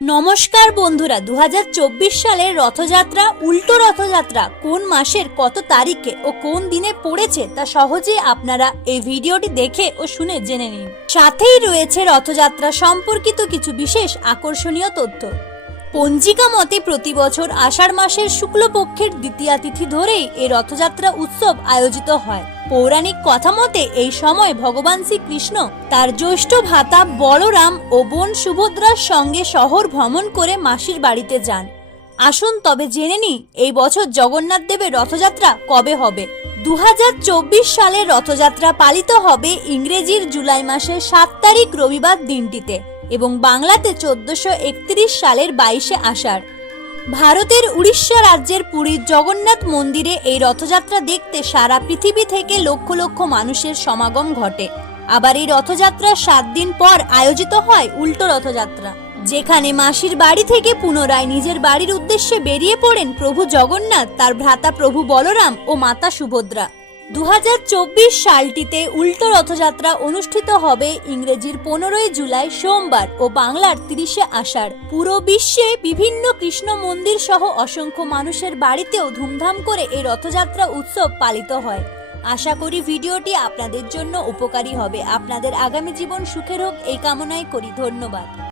নমস্কার বন্ধুরা দু হাজার চব্বিশ সালের রথযাত্রা, উল্টো রথযাত্রা কোন মাসের কত তারিখে ও কোন দিনে পড়েছে তা সহজেই আপনারা এই ভিডিওটি দেখে ও শুনে জেনে নিন। সাথেই রয়েছে রথযাত্রা সম্পর্কিত কিছু বিশেষ আকর্ষণীয় তথ্য। পঞ্জিকা মতে প্রতি বছর আষাঢ় মাসের শুক্লপক্ষের দ্বিতীয়া তিথি ধরেই এই রথযাত্রা উৎসব আয়োজিত হয়। পৌরাণিক কথা মতে এই সময় ভগবান শ্রীকৃষ্ণ তার জ্যৈষ্ঠ ভাতা বলরাম ও বোন সুভদ্রার সঙ্গে শহর ভ্রমণ করে মাসির বাড়িতে যান। আসুন তবে জেনে নি এই বছর জগন্নাথ দেবের রথযাত্রা কবে হবে। দু হাজার চব্বিশ সালের রথযাত্রা পালিত হবে ইংরেজির জুলাই মাসের সাত তারিখ রবিবার দিনটিতে। এবং বাংলাতে চোদ্দশো একত্রিশ সালের বাইশে আষাঢ়। ভারতের উড়িষ্যা রাজ্যের পুরীর জগন্নাথ মন্দিরে এই রথযাত্রা দেখতে সারা পৃথিবী থেকে লক্ষ লক্ষ মানুষের সমাগম ঘটে। আবার এই রথযাত্রার সাত দিন পর আয়োজিত হয় উল্টো রথযাত্রা, যেখানে মাসির বাড়ি থেকে পুনরায় নিজের বাড়ির উদ্দেশ্যে বেরিয়ে পড়েন প্রভু জগন্নাথ, তার ভ্রাতা প্রভু বলরাম ও মাতা সুভদ্রা। দু হাজার চব্বিশ সালটিতে উল্টো রথযাত্রা অনুষ্ঠিত হবে ইংরেজির পনেরোই জুলাই সোমবার ও বাংলার তিরিশে আষাঢ়। পুরো বিশ্বে বিভিন্ন কৃষ্ণ মন্দির সহ অসংখ্য মানুষের বাড়িতেও ধুমধাম করে এই রথযাত্রা উৎসব পালিত হয়। আশা করি ভিডিওটি আপনাদের জন্য উপকারী হবে। আপনাদের আগামী জীবন সুখের হোক, এই কামনাই করি। ধন্যবাদ।